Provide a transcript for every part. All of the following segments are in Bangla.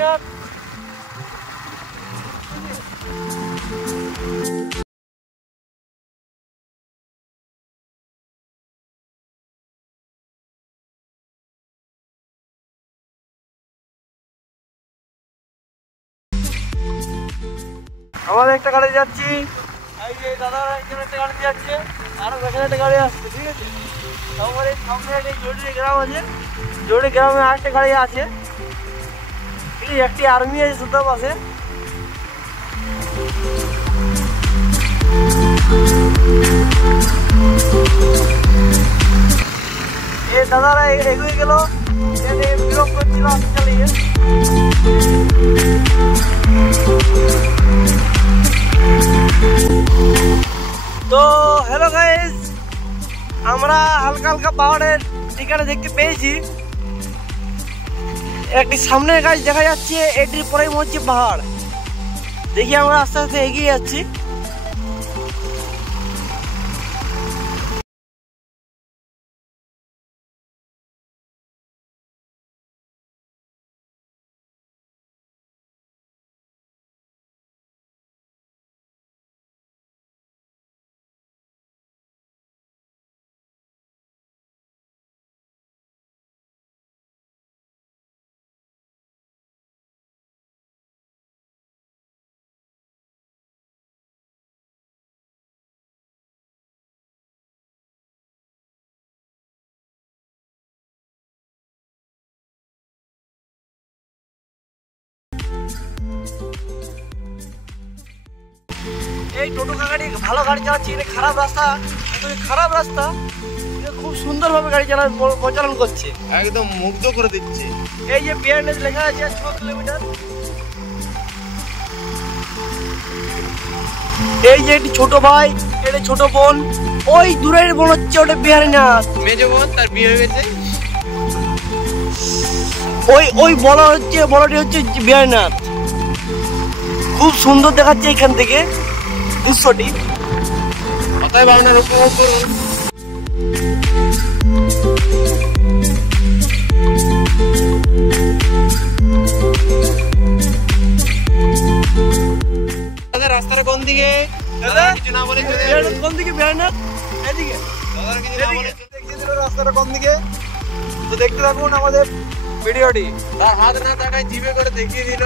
গোপীনাথ। আমাদের একটা গাড়ি যাচ্ছি, এই যে দাদা এখানে একটা গাড়ি যাচ্ছে, আরো এখানে একটা গাড়ি আসছে, ঠিক আছে। তারপরে এই সামনে একটা জরুরি গ্রাম আছে, জরুরি গ্রামে আরেকটা গাড়ি আছে, ঠিক আছে। একটি আর্মি আছে সুদ্ধা পাশে। এই দাদারা এগিয়ে গেল, বিরোধ করছিল রাস্তা চালিয়ে। তো হ্যালো গাইস, আমরা হালকা হালকা পাহাড়ের ঠিকানা দেখতে পেয়েছি। একটি সামনের গাছ দেখা যাচ্ছে, এটির পরেই মনে হচ্ছে পাহাড়। দেখি আমরা আস্তে আস্তে এগিয়ে যাচ্ছি। এই টোটো গাড়ি ভালো গাড়ি চালাচ্ছে, এটা খারাপ রাস্তা, খারাপ রাস্তা, খুব সুন্দরভাবে গাড়ি পরিচালন করছে, একদম মুগ্ধ করে দিচ্ছে। এই যে বিয়ারনেস লেখা আছে 6 কিলোমিটার। এই যে একটি ছোট ভাই, এটা ছোট বোন, ওই দূরের বোন হচ্ছে ওটা বিহারীনাথ, মেজো বোন, তার বিয়ে হয়ে গেছে। ওই বড়টি হচ্ছে বিহারীনাথ। খুব সুন্দর দেখাচ্ছে এখান থেকে দৃশ্যটি। অতএব আপনারা উপভোগ করুন। রাস্তাটা কোন দিকে? কিছু না বলে কোন দিকে? বিহারীনাথ এদিকে। রাস্তাটা কোন দিকে? তো দেখতে থাকুন আমাদের ভিডিওটি। তার হাত না থাকায় জিভে করে দেখিয়ে দিল।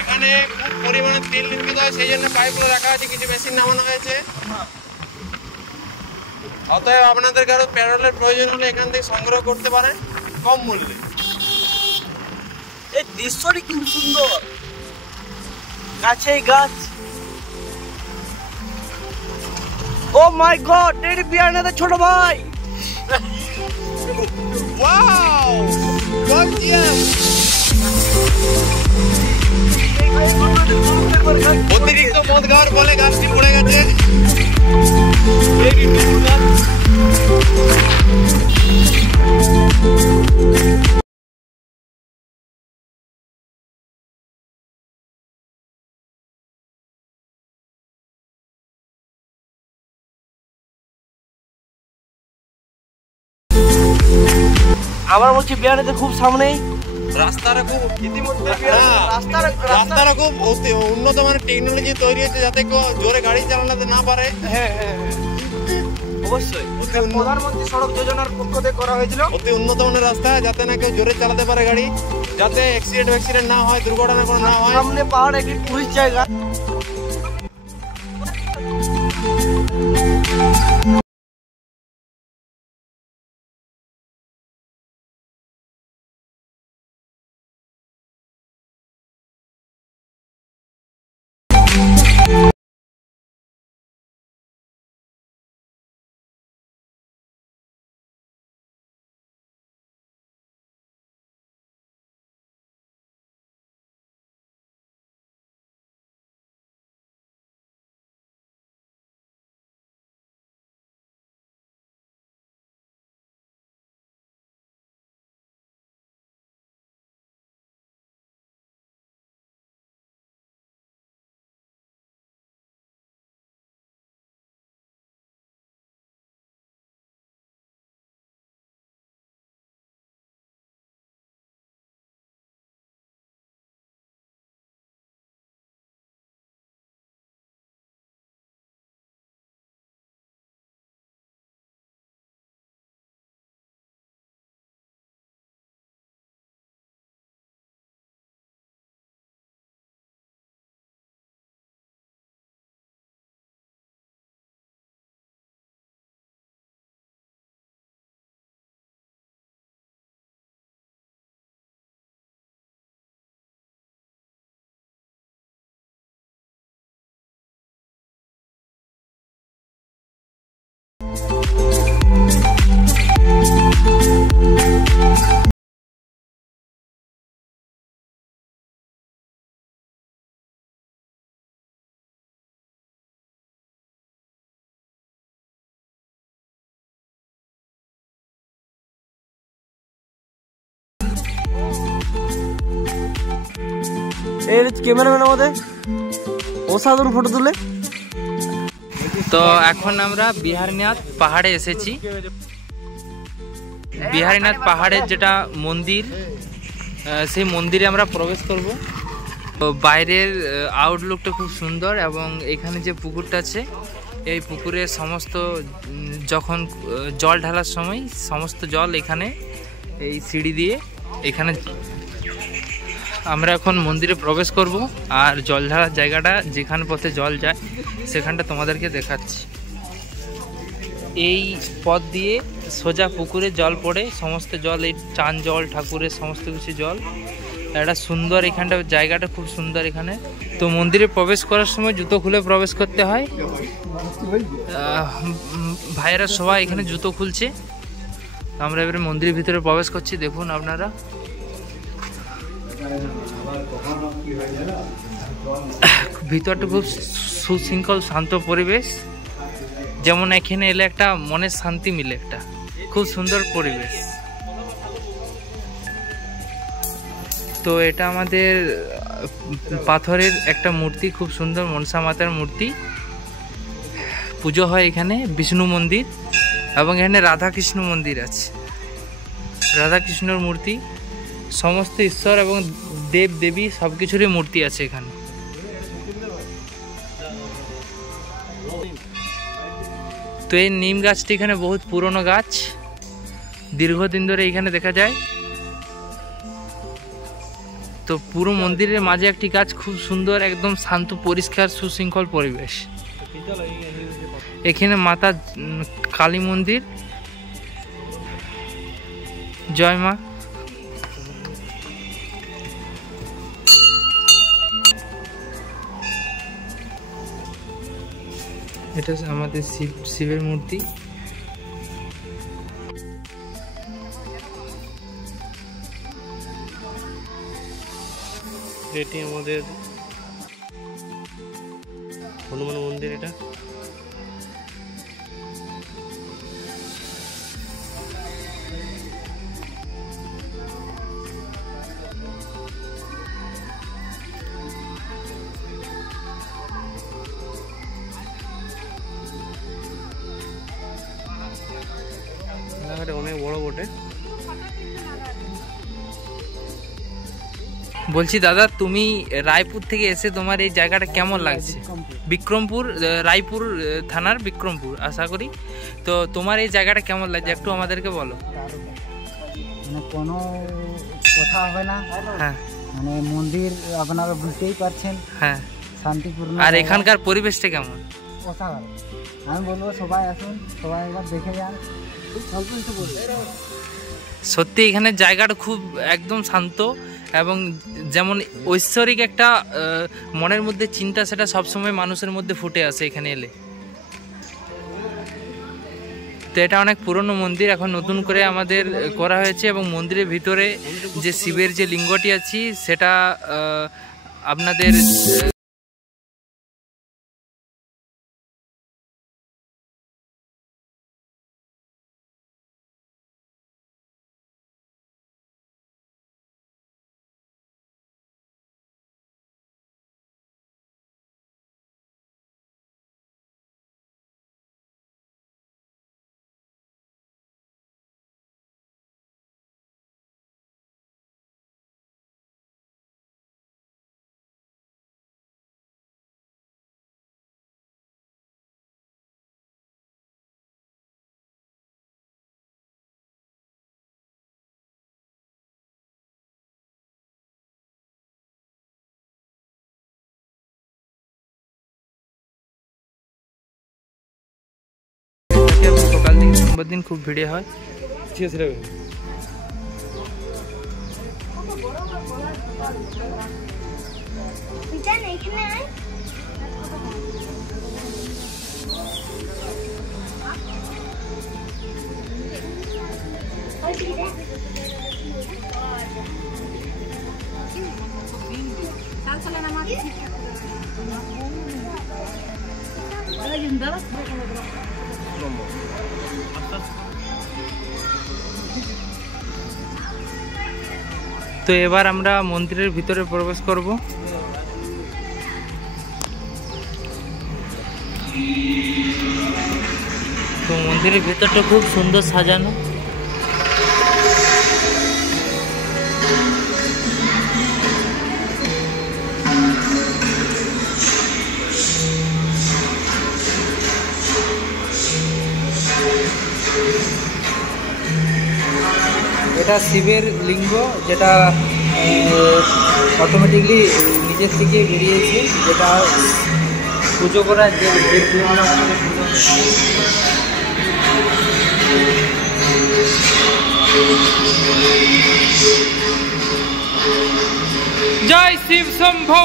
এখানে খুব পরিমাণে তেল নির্মিত হয়, সেই জন্য পাইপগুলো রাখা আছে, কিছু মেশিন নামানো হয়েছে। অতএব আপনাদের কারো পেট্রোলের প্রয়োজন হলে এখান থেকে সংগ্রহ করতে পারেন কম মূল্যে। এই দৃশ্যটি খুব সুন্দর, গাছেই গাছ। ও মাই গড, এটি বিহারীনাথের ছোট ভাই। Wow, gorgeous. অতিরিক্ত মদ খাওয়ার ফলে গাছটি পড়ে গেছে। আমার বলছি বিহারীনাথের খুব সামনেই রাস্তাটা খুব ইতিমধ্যে রাস্তাটা খুব উন্নত মানের টেকনোলজি তৈরি হয়েছে, যাতে কেউ জোরে গাড়ি চালাতে না পারে। হ্যাঁ, অবশ্যই প্রধানমন্ত্রী সড়ক যোজনার পক্ষ থেকে করা হয়েছিল। অতি উন্নত মানের রাস্তা, যাতে না কেউ জোরে চালাতে পারে গাড়ি, যাতে অ্যাক্সিডেন্ট না হয়, দুর্ঘটনা কোনো না হয়। সামনে পাহাড়, একটি টুরিস্ট জায়গা। এই ক্যামেরাম্যান আমাদের অসাধারণ ফটো তুলে। তো এখন আমরা বিহারীনাথ পাহাড়ে এসেছি। বিহারীনাথ পাহাড়ের যেটা মন্দির, সেই মন্দিরে আমরা প্রবেশ করব। তো বাইরের আউটলুকটা খুব সুন্দর এবং এখানে যে পুকুরটা আছে এই পুকুরে সমস্ত যখন জল ঢালার সময় সমস্ত জল এখানে এই সিঁড়ি দিয়ে এখানে আমরা এখন মন্দিরে প্রবেশ করব। আর জল ঢালার জায়গাটা যেখান পথে জল যায় সেখানটা তোমাদেরকে দেখাচ্ছি। এই পথ দিয়ে সোজা পুকুরে জল পড়ে, সমস্ত জল এই চান জল ঠাকুরের সমস্ত কিছু জল। একটা সুন্দর এখানটা জায়গাটা খুব সুন্দর এখানে। তো মন্দিরে প্রবেশ করার সময় জুতো খুলে প্রবেশ করতে হয়। ভাইয়েরা সবাই এখানে জুতো খুলছে। আমরা এবারে মন্দিরের ভিতরে প্রবেশ করছি, দেখুন আপনারা। ভিতরটা খুব সুশৃঙ্খল শান্ত পরিবেশ, যেমন এখানে এলে একটা মনের শান্তি মিলে, একটা খুব সুন্দর পরিবেশ। তো এটা আমাদের পাথরের একটা মূর্তি, খুব সুন্দর মনসা মাতার মূর্তি। পুজো হয় এখানে, বিষ্ণু মন্দির এবং এখানে রাধাকৃষ্ণ মন্দির আছে। রাধাকৃষ্ণর মূর্তি, সমস্ত ঈশ্বর এবং দেব দেবী সব কিছুরই মূর্তি আছে এখানে। তো এই নিম গাছটি এখানে বহুত পুরনো গাছ, দীর্ঘদিন ধরে এখানে দেখা যায়। তো পুরো মন্দিরের মাঝে একটি গাছ, খুব সুন্দর একদম শান্ত পরিষ্কার সুশৃঙ্খল পরিবেশ। এখানে মাতা কালী মন্দির, জয় মা। এটা আমাদের শিবের মূর্তি। এটি আমাদের হনুমান মন্দির। এটা অনেক বড় বটে। বলছি দাদা, তুমি রায়পুর থেকে এসে তোমার এই জায়গাটা কেমন লাগছে? বিক্রমপুর, রায়পুর থানার বিক্রমপুর আশা করি। তো তোমার এই জায়গাটা কেমন লাগছে একটু আমাদেরকে বলো। মানে কোনো কথা হবে না। হ্যাঁ, মানে মন্দির আপনারা বুঝতেই পারছেন। হ্যাঁ, শান্তিপূর্ণ। আর এখানকার পরিবেশটা কেমন? অসাধারণ। আমি বলবো সবাই আসুন, সবাই একবার দেখে যান। সত্যি এখানে জায়গাটা খুব একদম শান্ত এবং যেমন ঐশ্বরিক একটা মনের মধ্যে চিন্তা, সেটা সবসময় মানুষের মধ্যে ফুটে আসে এখানে এলে। তো এটা অনেক পুরনো মন্দির, এখন নতুন করে আমাদের করা হয়েছে এবং মন্দিরের ভিতরে যে শিবের যে লিঙ্গটি আছে সেটা আপনাদের সকাল থেকে সোমবার দিন খুব ভিড়ে হয়। তো এবার আমরা মন্দিরের ভিতরে প্রবেশ করব। তো মন্দিরের ভিতরটা খুব সুন্দর সাজানো। এটা শিবের লিঙ্গ, যেটা অটোমেটিকলি নিজের থেকে বেরিয়েছে, যেটা পুজো করার যে জয় শিব শম্ভো।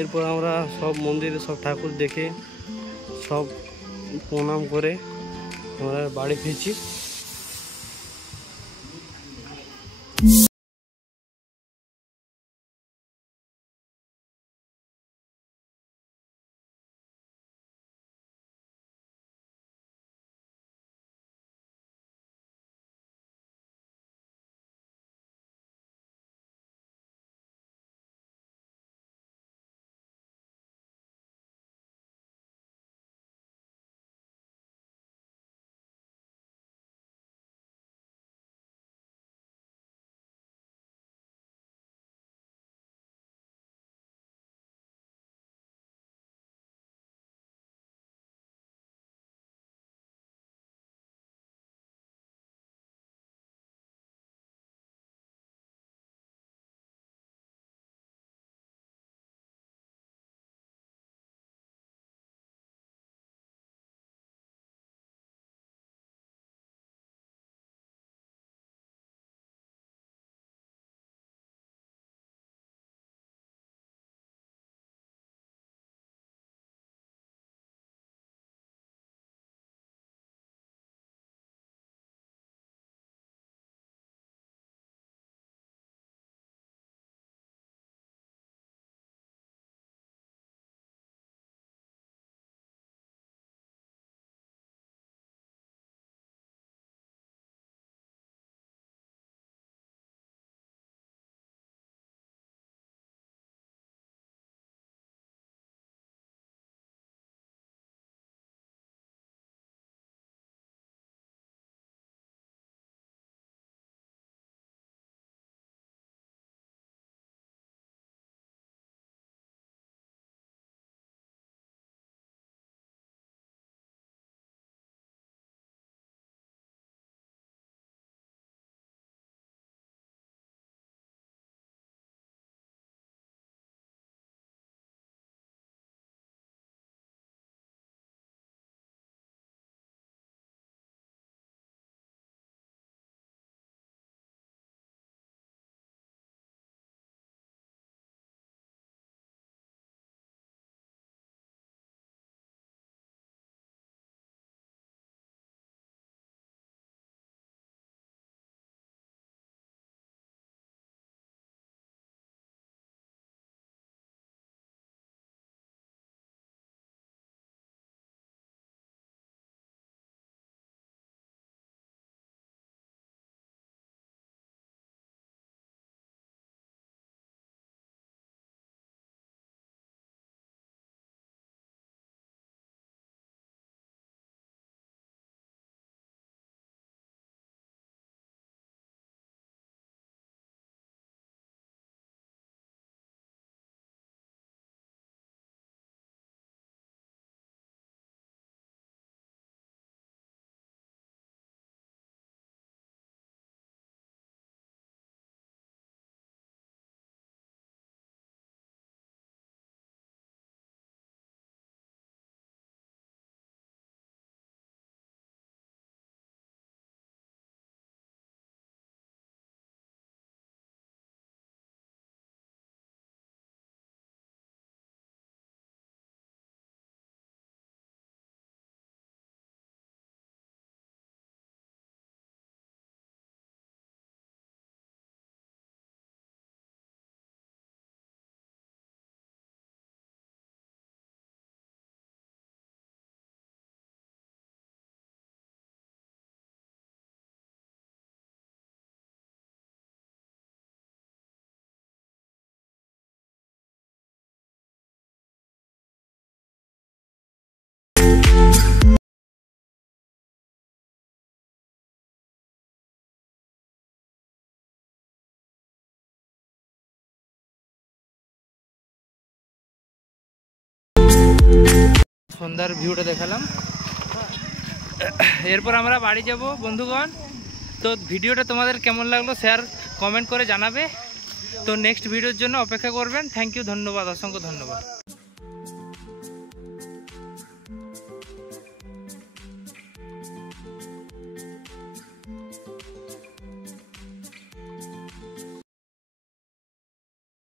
এরপর আমরা সব মন্দিরে সব ঠাকুর দেখে সব প্রণাম করে আমরা বাড়ি ফিরছি। সন্ধ্যার ভিউটা দেখালাম। এরপর আমরা বাড়ি যাব বন্ধুগণ। তো ভিডিওটা তোমাদের কেমন লাগলো শেয়ার কমেন্ট করে জানাবে। তো নেক্সট ভিডিওর জন্য অপেক্ষা করবেন। থ্যাংক ইউ, ধন্যবাদ, অসংখ্য ধন্যবাদ।